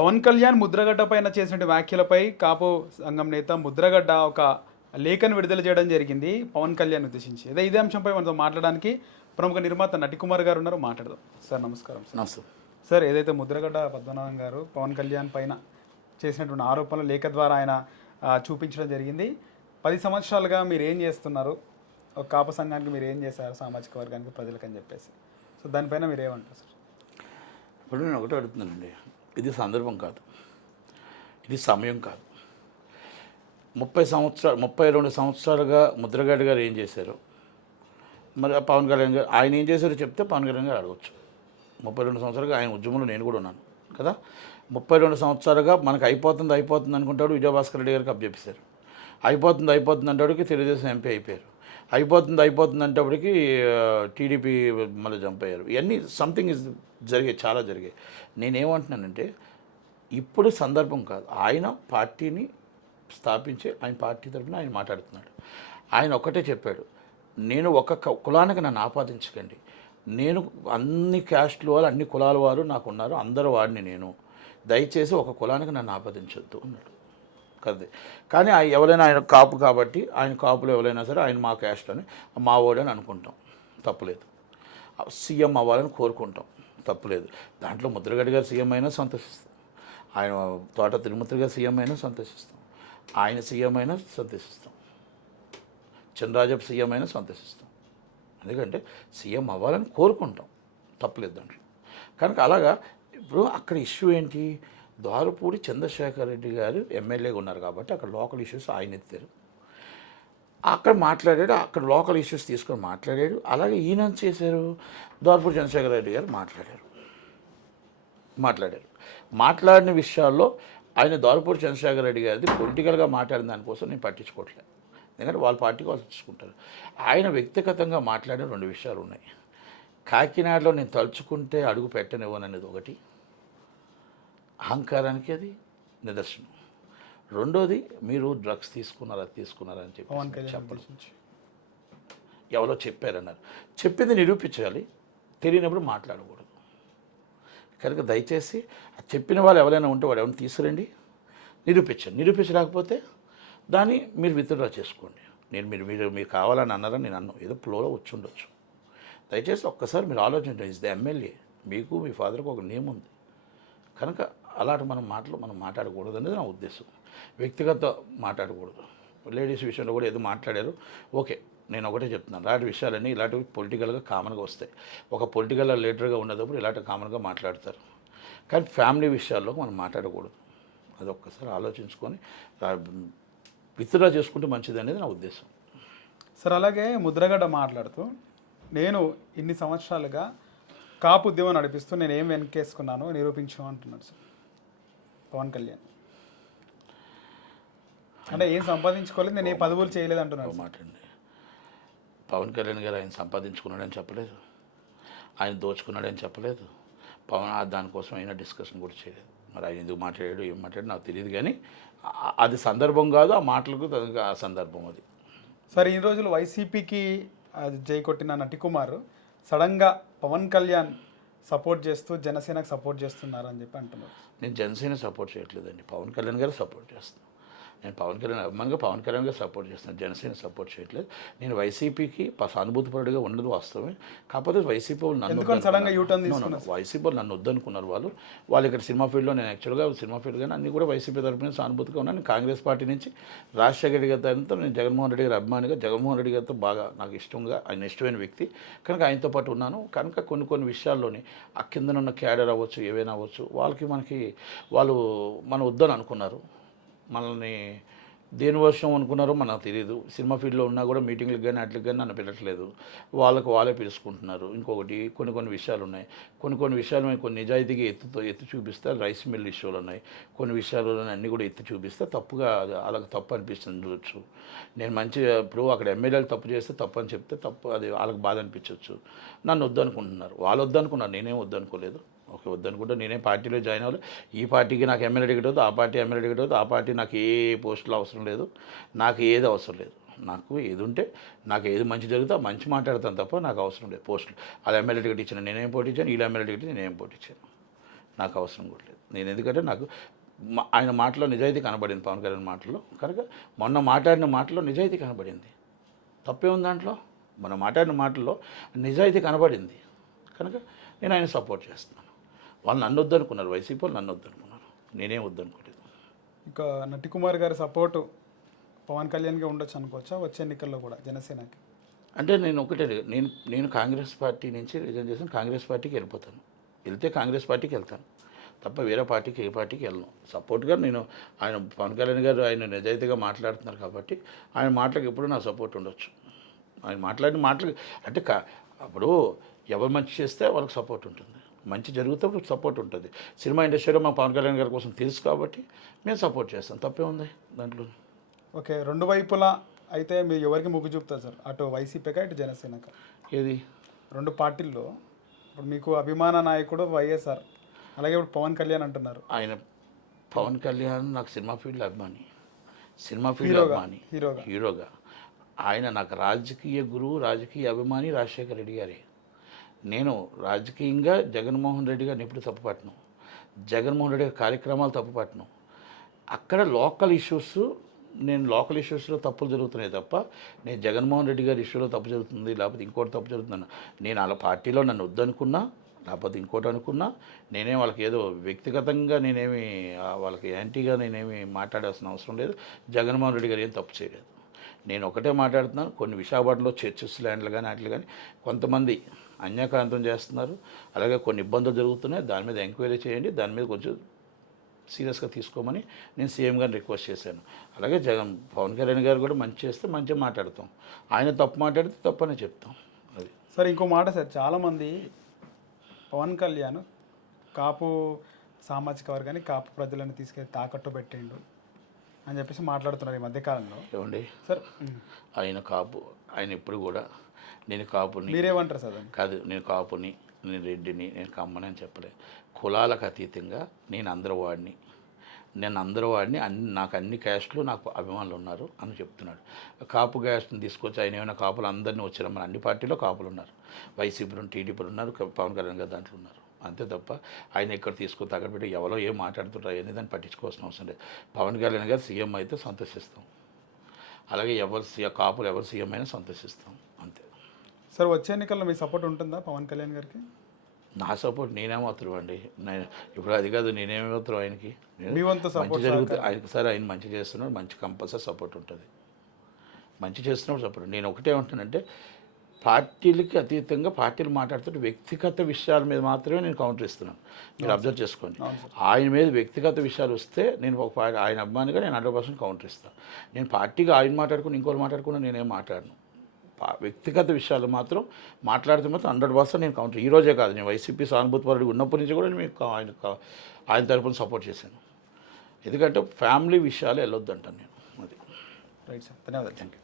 పవన్ కళ్యాణ్ ముద్రగడ్డ పైన చేసిన వ్యాఖ్యలపై కాపు సంఘం నేత ముద్రగడ్డ ఒక లేఖను విడుదల చేయడం జరిగింది పవన్ కళ్యాణ్ ఉద్దేశించి. ఇదే అంశంపై మనతో మాట్లాడడానికి ప్రముఖ నిర్మాత నటికుమార్ గారు ఉన్నారు. మాట్లాడదాం. సార్ నమస్కారం. నమస్తే సార్, ఏదైతే ముద్రగడ్డ పద్మనాభం గారు పవన్ కళ్యాణ్ పైన చేసినటువంటి ఆరోపణలు లేఖ ద్వారా ఆయన చూపించడం జరిగింది. 10 సంవత్సరాలుగా మీరు ఏం చేస్తున్నారు, ఒక కాపు సంఘానికి మీరు ఏం చేశారు, సామాజిక వర్గానికి, ప్రజలకు అని చెప్పేసి. సో దానిపైన మీరు ఏమంటారు సార్? ఇప్పుడు నేను ఒకటే అడుగుతున్నానండి, ఇది సందర్భం కాదు, ఇది సమయం కాదు. 32 సంవత్సరాలుగా ముద్రగడ్డ గారు ఏం చేశారు, మరి పవన్ కళ్యాణ్ గారు ఆయన ఏం చేశారో చెప్తే పవన్ కళ్యాణ్ గారు అడగచ్చు. 32 సంవత్సరాలుగా ఆయన ఉద్యమంలో నేను కూడా ఉన్నాను కదా. 32 సంవత్సరాలుగా మనకు అయిపోతుంది అనుకుంటాడు విజయభాస్కర్ రెడ్డి గారికి అప్పచెప్పేశారు. అయిపోతుంది అంటేవాడికి తెలుగుదేశం ఎంపీ అయిపోయారు. అయిపోతుంది అంటేప్పటికి టీడీపీ మళ్ళీ జంప్ అయ్యారు. ఇవన్నీ సంథింగ్ జరిగాయి, చాలా జరిగాయి. నేనేమంటున్నానంటే ఇప్పుడు సందర్భం కాదు. ఆయన పార్టీని స్థాపించి ఆయన పార్టీ తరఫున ఆయన మాట్లాడుతున్నాడు. ఆయన ఒక్కటే చెప్పాడు, నేను ఒక కులానికి నన్ను ఆపాదించకండి, నేను అన్ని క్యాస్ట్లు వారు అన్ని కులాల వారు నాకు ఉన్నారు, అందరూ వాడిని, నేను దయచేసి ఒక కులానికి నన్ను ఆపాదించొద్దు అన్నాడు కదా. కానీ ఎవరైనా ఆయన కాపు కాబట్టి ఆయన కాపులో ఎవరైనా సరే ఆయన మా క్యాస్ట్ అని మా ఓడని అనుకుంటాం, తప్పులేదు. సీఎం అవ్వాలని కోరుకుంటాం, తప్పులేదు. దాంట్లో ముద్రగడ్డ గారు సీఎం అయినా సంతోషిస్తాం, ఆయన తోట తిరుమతి గారు సీఎం అయినా సంతోషిస్తాం, ఆయన సీఎం అయినా సంతోషిస్తాం, చంద్రరాజప్ప సీఎం అయినా సంతోషిస్తాం. ఎందుకంటే సీఎం అవ్వాలని కోరుకుంటాం, తప్పలేదు దాంట్లో. కనుక అలాగా ఇప్పుడు అక్కడ ఇష్యూ ఏంటి, ద్వారపూడి చంద్రశేఖర్ రెడ్డి గారు ఎమ్మెల్యేగా ఉన్నారు కాబట్టి అక్కడ లోకల్ ఇష్యూస్ ఆయన ఎత్తారు, అక్కడ మాట్లాడాడు, అక్కడ లోకల్ ఇష్యూస్ తీసుకొని మాట్లాడాడు. అలాగే ఈయన చేశారు, ద్వారపూడి చంద్రశేఖర్ రెడ్డి గారు మాట్లాడిన విషయాల్లో ఆయన ద్వారపూడి చంద్రశేఖర్ రెడ్డి గారిది పొలిటికల్గా మాట్లాడిన దానికోసం నేను పట్టించుకోవట్లేదు, ఎందుకంటే వాళ్ళ పార్టీకి వాళ్ళు చూసుకుంటారు. ఆయన వ్యక్తిగతంగా మాట్లాడిన 2 విషయాలు ఉన్నాయి. కాకినాడలో నేను తలుచుకుంటే అడుగు పెట్టనివ్వననేది ఒకటి, అహంకారానికి అది నిదర్శనం. రెండోది, మీరు డ్రగ్స్ తీసుకున్నారని చెప్పి చెప్పడం, ఎవరో చెప్పారన్నారు, చెప్పింది నిరూపించాలి, తెలియనప్పుడు మాట్లాడకూడదు. కనుక దయచేసి చెప్పిన వాళ్ళు ఎవరైనా ఉంటే వాడు ఎవరైనా తీసుకురండి, నిరూపించలేకపోతే దాన్ని మీరు విత్డ్రా చేసుకోండి. మీరు కావాలని అన్నారని నేను అన్నాను, ఏదో ఫ్లోలో వచ్చి ఉండొచ్చు. దయచేసి ఒక్కసారి మీరు ఆలోచించండి. ఇస్ ద ఎమ్మెల్యే, మీకు మీ ఫాదర్కి ఒక నేమ్ ఉంది, కనుక అలాంటి మనం మాట్లాడకూడదు అనేది నా ఉద్దేశం. వ్యక్తిగత మాట్లాడకూడదు. లేడీస్ విషయంలో కూడా ఏదో మాట్లాడారు, ఓకే, నేను ఒకటే చెప్తున్నాను, ఇలాంటి విషయాలన్నీ ఇలాంటివి పొలిటికల్గా కామన్గా వస్తాయి. ఒక పొలిటికల్ లీడర్గా ఉన్నప్పుడు ఇలాంటి కామన్గా మాట్లాడతారు, కానీ ఫ్యామిలీ విషయాల్లో మనం మాట్లాడకూడదు. అది ఒక్కసారి ఆలోచించుకొని విత్డ్రా చేసుకుంటే మంచిది అనేది నా ఉద్దేశం. సార్, అలాగే ముద్రగడ్డ మాట్లాడుతూ నేను ఇన్ని సంవత్సరాలుగా కాపు ఉద్యమం నడిపిస్తూ నేను ఏం వెనకేసుకున్నానో నిరూపించు అంటున్నాడు సార్ పవన్ కళ్యాణ్. అంటే ఏం సంపాదించుకోలేదు, నేను ఏ పదవులు చేయలేదు అంటున్నాడు. మాట్లాడండి, పవన్ కళ్యాణ్ గారు ఆయన సంపాదించుకున్నాడని చెప్పలేదు, ఆయన దోచుకున్నాడని చెప్పలేదు, దానికోసం అయినా డిస్కషన్ కూడా చేయలేదు. మరి ఆయన ఎందుకు మాట్లాడాడు, ఏం మాట్లాడాడు నాకు తెలియదు, కానీ అది సందర్భం కాదు, ఆ మాటలకు ఆ సందర్భం అది. సరే, ఈ రోజులు వైసీపీకి జై కొట్టిన నటికుమార్ సడన్గా పవన్ కళ్యాణ్ సపోర్ట్ చేస్తూ జనసేనకు సపోర్ట్ చేస్తున్నారు అని చెప్పి అంటున్నారు. నేను జనసేన సపోర్ట్ చేయట్లేదండి, పవన్ కళ్యాణ్ గారు సపోర్ట్ చేస్తాను. నేను పవన్ కళ్యాణ్ గారు సపోర్ట్ చేస్తాను, జనసేన సపోర్ట్ చేయట్లేదు. నేను వైసీపీకి సానుభూతిపరుడిగా ఉన్నది వాస్తవమే. కాకపోతే వైసీపీ వాళ్ళు నన్ను వద్దనుకున్నారు. వాళ్ళు ఇక్కడ సినిమా ఫీల్డ్లో, నేను యాక్చువల్గా సినిమా ఫీల్డ్ కానీ అన్నీ కూడా వైసీపీ తరఫున సానుభూతిగా ఉన్నాను. కాంగ్రెస్ పార్టీ నుంచి రాజశేఖర రెడ్డి గారితో నేను జగన్మోహన్ రెడ్డి గారి అభిమానిగా, జగన్మోహన్ రెడ్డి గారితో బాగా నాకు ఇష్టంగా, ఆయన ఇష్టమైన వ్యక్తి కనుక ఆయనతో పాటు ఉన్నాను. కనుక కొన్ని విషయాల్లోని ఆ కిందనున్న క్యాడర్ అవ్వచ్చు, ఏవైనా అవ్వచ్చు, వాళ్ళు మనం వద్దని అనుకున్నారు. మనల్ని దేని వర్షం అనుకున్నారో మనకు తెలియదు. సినిమా ఫీల్డ్లో ఉన్నా కూడా మీటింగ్లకు కానీ వాటికి కానీ నన్ను పిలట్లేదు, వాళ్ళే పిలుచుకుంటున్నారు. ఇంకొకటి కొన్ని విషయాలు ఉన్నాయి, కొన్ని విషయాలు కొన్ని నిజాయితీగా ఎత్తి చూపిస్తే రైస్ మిల్ ఇష్యూలు ఉన్నాయి, కొన్ని విషయాలు అన్నీ కూడా ఎత్తి చూపిస్తే తప్పుగా వాళ్ళకి తప్పు అనిపిస్తుంది చూడొచ్చు. నేను ఇప్పుడు అక్కడ ఎమ్మెల్యేలు తప్పు చేస్తే తప్పు అని చెప్తే తప్పు, అది వాళ్ళకి బాధ అనిపించవచ్చు. నన్ను వద్దనుకుంటున్నారు, వాళ్ళు వద్దనుకున్నారు, నేనేం వద్దనుకోలేదు. ఓకే, వద్దనుకుంటే నేనేం పార్టీలో జాయిన్ అవ్వాలి. ఈ పార్టీకి నాకు ఎమ్మెల్యే టికెట్ అవుతుంది, ఆ పార్టీ ఎమ్మెల్యే టికెట్ అవుతుంది, ఆ పార్టీ నాకు ఏ పోస్టులు అవసరం లేదు, నాకు ఏది అవసరం లేదు. నాకు ఏది ఉంటే, నాకు ఏది మంచి జరిగితే ఆ మంచి మాట్లాడతాను తప్ప నాకు అవసరం లేదు పోస్టులు. అది ఎమ్మెల్యే టికెట్ ఇచ్చిన నేనేం పోటీ ఇచ్చాను, వీళ్ళ ఎమ్మెల్యే టికెట్ నేనేం పోటీ ఇచ్చాను, నాకు అవసరం కూడా లేదు. నేను ఎందుకంటే నాకు ఆయన మాటలో నిజాయితీ కనబడింది, పవన్ కళ్యాణ్ మాటల్లో. కనుక మొన్న మాట్లాడిన మాటలో నిజాయితీ కనబడింది. తప్పే ఉంది దాంట్లో. మనం మాట్లాడిన మాటల్లో నిజాయితీ కనబడింది. కనుక నేను ఆయన సపోర్ట్ చేస్తున్నాను. వాళ్ళు నన్ను వద్దనుకున్నారు, వైసీపీ వాళ్ళు నన్ను వద్దనుకున్నారు, నేనేం వద్దనుకోలేదు. ఇంకా నటికుమార్ గారి సపోర్టు పవన్ కళ్యాణ్గా ఉండొచ్చు అనుకోవచ్చా వచ్చే ఎన్నికల్లో కూడా జనసేనకి? అంటే నేను ఒకటే, నేను కాంగ్రెస్ పార్టీ నుంచి రిజైన్ చేసి కాంగ్రెస్ పార్టీకి వెళ్ళిపోతాను. వెళ్తే కాంగ్రెస్ పార్టీకి వెళ్తాను తప్ప వేరే పార్టీకి, ఏ పార్టీకి వెళ్ళను. సపోర్ట్గా నేను ఆయన పవన్ కళ్యాణ్ గారు ఆయన నిజాయితీగా మాట్లాడుతున్నారు కాబట్టి ఆయన మాటలకు ఎప్పుడు నా సపోర్ట్ ఉండొచ్చు. ఆయన మాట్లాడిన మాటలు అంటే అప్పుడు ఎవరు మంచి చేస్తే వాళ్ళకి సపోర్ట్ ఉంటుంది, మంచి జరిగితే సపోర్ట్ ఉంటుంది. సినిమా ఇండస్ట్రీలో మా పవన్ కళ్యాణ్ గారి కోసం తెలుసు కాబట్టి మేము సపోర్ట్ చేస్తాం. తప్పే ఉంది దాంట్లో. ఓకే, రెండు వైపులా అయితే మీరు ఎవరికి మొగ్గు చూపుతారు సార్? అటు వైసీపీకా ఇటు జనసేనకా? ఏది రెండు పార్టీల్లో ఇప్పుడు మీకు అభిమాన నాయకుడు వైఎస్ఆర్, అలాగే ఇప్పుడు పవన్ కళ్యాణ్ అంటున్నారు. ఆయన పవన్ కళ్యాణ్ నాకు సినిమా ఫీల్డ్ అభిమాని, సినిమా ఫీల్డ్ అభిమాని, హీరోగా. ఆయన నాకు రాజకీయ గురువు, రాజకీయ అభిమాని రాజశేఖర రెడ్డి గారే. నేను రాజకీయంగా జగన్మోహన్ రెడ్డి గారిని ఎప్పుడు తప్పుపట్టను, జగన్మోహన్ రెడ్డి గారి కార్యక్రమాలు తప్పుపట్టను. అక్కడ లోకల్ ఇష్యూస్, నేను లోకల్ ఇష్యూస్లో తప్పులు జరుగుతున్నాయి తప్ప నేను జగన్మోహన్ రెడ్డి గారి ఇష్యూలో తప్పు జరుగుతుంది లేకపోతే ఇంకోటి తప్పు జరుగుతుందన్న, నేను వాళ్ళ పార్టీలో నన్ను వద్దనుకున్నా లేకపోతే ఇంకోటి అనుకున్నా నేనేం వాళ్ళకి ఏదో వ్యక్తిగతంగా నేనేమి వాళ్ళకి యాంటీగా నేనేమి మాట్లాడాల్సిన అవసరం లేదు. జగన్మోహన్ రెడ్డి గారు ఏం తప్పు చేయలేదు. నేను ఒకటే మాట్లాడుతున్నాను, కొన్ని విశాఖపట్నంలో చర్చెస్ ల్యాండ్లు కానీ వాటిలు కానీ కొంతమంది అన్యాక్రాంతం చేస్తున్నారు, అలాగే కొన్ని ఇబ్బందులు జరుగుతున్నాయి, దాని మీద ఎంక్వైరీ చేయండి, దాని మీద కొంచెం సీరియస్గా తీసుకోమని నేను సీఎం గారిని రిక్వెస్ట్ చేశాను. అలాగే పవన్ కళ్యాణ్ గారు కూడా మంచి చేస్తే మంచిగా మాట్లాడతాం, ఆయన తప్పు మాట్లాడితే తప్పనే చెప్తాం. అది సార్ ఇంకో మాట సార్, చాలామంది పవన్ కళ్యాణ్ కాపు సామాజిక వర్గాన్ని, కాపు ప్రజలను తీసుకెళ్ళి తాకట్టు పెట్టిండు అని చెప్పేసి మాట్లాడుతున్నారు ఈ మధ్యకాలంలో. ఏమండి సార్ ఆయన కాపు, ఆయన ఎప్పుడు కూడా నేను కాపుని, మీరేమంటారు సార్? కాదు, నేను కాపుని, నేను రెడ్డిని, నేను కమ్మని అని చెప్పలే. కులాలకు అతీతంగా నేను అందరి వాడిని, నాకు అన్ని క్యాస్ట్లు నాకు అభిమానులు ఉన్నారు అని చెప్తున్నాడు. కాపు క్యాస్ట్ని తీసుకొచ్చి ఆయన ఏమైనా కాపులు అందరినీ వచ్చారు, మన అన్ని పార్టీలో కాపులు ఉన్నారు, వైసీపీలో టీడీపీలో ఉన్నారు, పవన్ కళ్యాణ్ గారు దాంట్లో ఉన్నారు. అంతే తప్ప ఆయన ఎక్కడ తీసుకొచ్చి అక్కడ పెట్టి ఎవరో ఏం మాట్లాడుతుంటారు అనేది దాన్ని పట్టించుకోవాల్సిన అవసరం లేదు. పవన్ కళ్యాణ్ గారు సీఎం అయితే సంతోషిస్తాం, అలాగే కాపులు ఎవరు సీఎం అయినా సంతోషిస్తాం, అంతే. సార్ వచ్చే ఎన్నికల్లో మీ సపోర్ట్ ఉంటుందా పవన్ కళ్యాణ్ గారికి? నా సపోర్ట్ నేనేమవుతారు అండి, నేను ఇప్పుడు అది కాదు, నేనేమవుతారు ఆయనకి. మీ వంతు మంచి జరుగుతుంది ఆయనకి, సరే ఆయన మంచి చేస్తున్నాడు, మంచి కంపల్సరీ సపోర్ట్ ఉంటుంది, మంచి చేస్తున్నప్పుడు సపోర్ట్. నేను ఒకటే ఉంటానంటే పార్టీలకి అతీతంగా పార్టీలు మాట్లాడుతుంటే వ్యక్తిగత విషయాల మీద మాత్రమే నేను కౌంటర్ ఇస్తున్నాను. మీరు అబ్జర్వ్ చేసుకోండి, ఆయన మీద వ్యక్తిగత విషయాలు వస్తే నేను ఆయన అభిమానిగా నేను 100% కౌంటర్ ఇస్తాను. నేను పార్టీగా ఆయన మాట్లాడుకుని ఇంకోటి మాట్లాడుకున్నా నేనేం మాట్లాడను. వ్యక్తిగత విషయాలు మాత్రం మాట్లాడితే మాత్రం 100% నేను కౌంటర్. ఈరోజే కాదు, నేను వైసీపీ సానుభూతిపరుడు ఉన్నప్పటి నుంచి కూడా నేను ఆయన తరపున సపోర్ట్ చేశాను. ఎందుకంటే ఫ్యామిలీ విషయాలు వెళ్ళొద్దు అంటాను నేను. అది రైట్ సార్, ధన్యవాదాలు. Thank you.